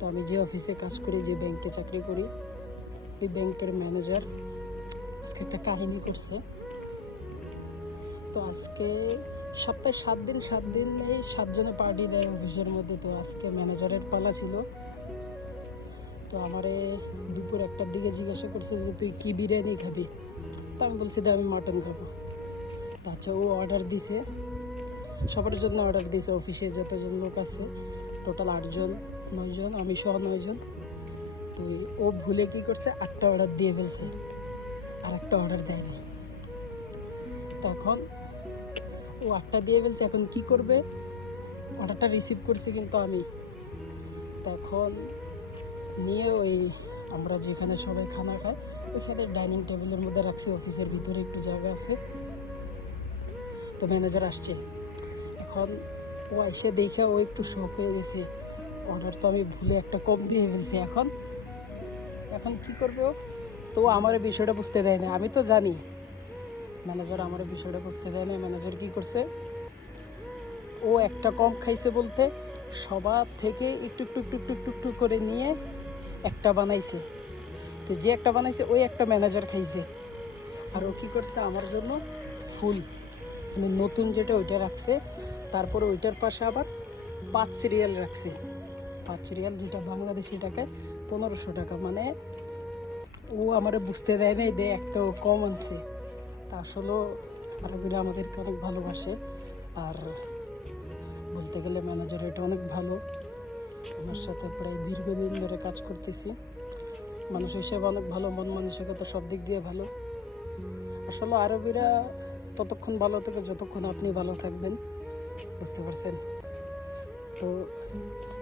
তো আমি যে অফিসে কাজ করি, যে ব্যাংকে চাকরি করি, এই ব্যাংকের ম্যানেজার আজকে একটা কাহিনী করছে। তো আজকে সপ্তাহে 7 দিন এই 7 জনে পার্টি দেয় অফিসের মধ্যে। তো আজকে ম্যানেজারের পালা ছিল। তো আমারে দুপুর 1টার দিকে জিজ্ঞাসা করছে যে তুই কি বিরিয়ানি খাবি। তো আমি বলছি যে আমি মাটন খাবো। তো আচ্ছা, ও অর্ডার দিছে, সবার জন্য অর্ডার দিয়েছে। অফিসে যতজন লোক আছে টোটাল 8জন 9জন, আমি সহ 9জন। তো ও ভুলে কি করছে, 8টা অর্ডার দিয়ে ফেলছে, আর একটা অর্ডার দেয়নি। তখন ও 8টা দিয়ে ফেলছে, এখন কি করবে? অর্ডারটা রিসিভ করছি কিন্তু আমি। তখন নিয়ে ওই আমরা যেখানে সবাই খানা খায় ওইখানে ডাইনিং টেবিলের মধ্যে রাখছি। অফিসের ভিতরে একটু জায়গা আছে। তো ম্যানেজার আসছে, এখন ও এসে দেখে ও একটু শক হয়ে গেছে। অর্ডার তো আমি ভুলে একটা কম দিয়ে ফেলছি। এখন কি করবে ও? তো আমার বিষয়টা বুঝতে দেয় না। আমি তো জানি ম্যানেজার আমার বিষয়টা বুঝতে দেয় না। ম্যানেজার কি করছে, ও একটা কম খাইছে বলতে সবার থেকে একটু একটু একটু একটু একটু একটু করে নিয়ে একটা বানাইছে। তো যে একটা বানাইছে ওই একটা ম্যানেজার খাইছে। আর ও কী করছে, আমার জন্য ফুল মানে নতুন যেটা ওইটা রাখছে। তারপরে ওইটার পাশে আবার 5 সিরিয়াল রাখছে। 5 সিরিয়াল, যেটা বাংলাদেশি টাকায় 1500 টাকা। মানে ও আমারে বুঝতে দেয় নাই যে একটা ও কম আনছে। তা আসলে আরবিরা আমাদেরকে অনেক ভালোবাসে। আর বলতে গেলে ম্যানেজার এটা অনেক ভালো। আমার সাথে প্রায় দীর্ঘদিন ধরে কাজ করতেছি। মানুষ হিসেবে অনেক ভালো, মন মানসিকতা সব দিক দিয়ে ভালো। আসলে আরবিরা ততক্ষণ ভালো থাকে যতক্ষণ আপনি ভালো থাকবেন, বুঝতে পারছেন? তো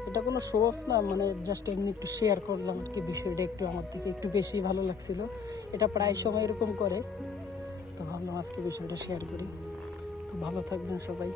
এটা কোনো শো অফ না, মানে জাস্ট এমনি একটু শেয়ার করলাম আর কি। বিষয়টা একটু আমার থেকে একটু বেশি ভালো লাগছিল। এটা প্রায় সময় এরকম করে, তো ভাবলাম আজকে বিষয়টা শেয়ার করি। তো ভালো থাকবেন সবাই।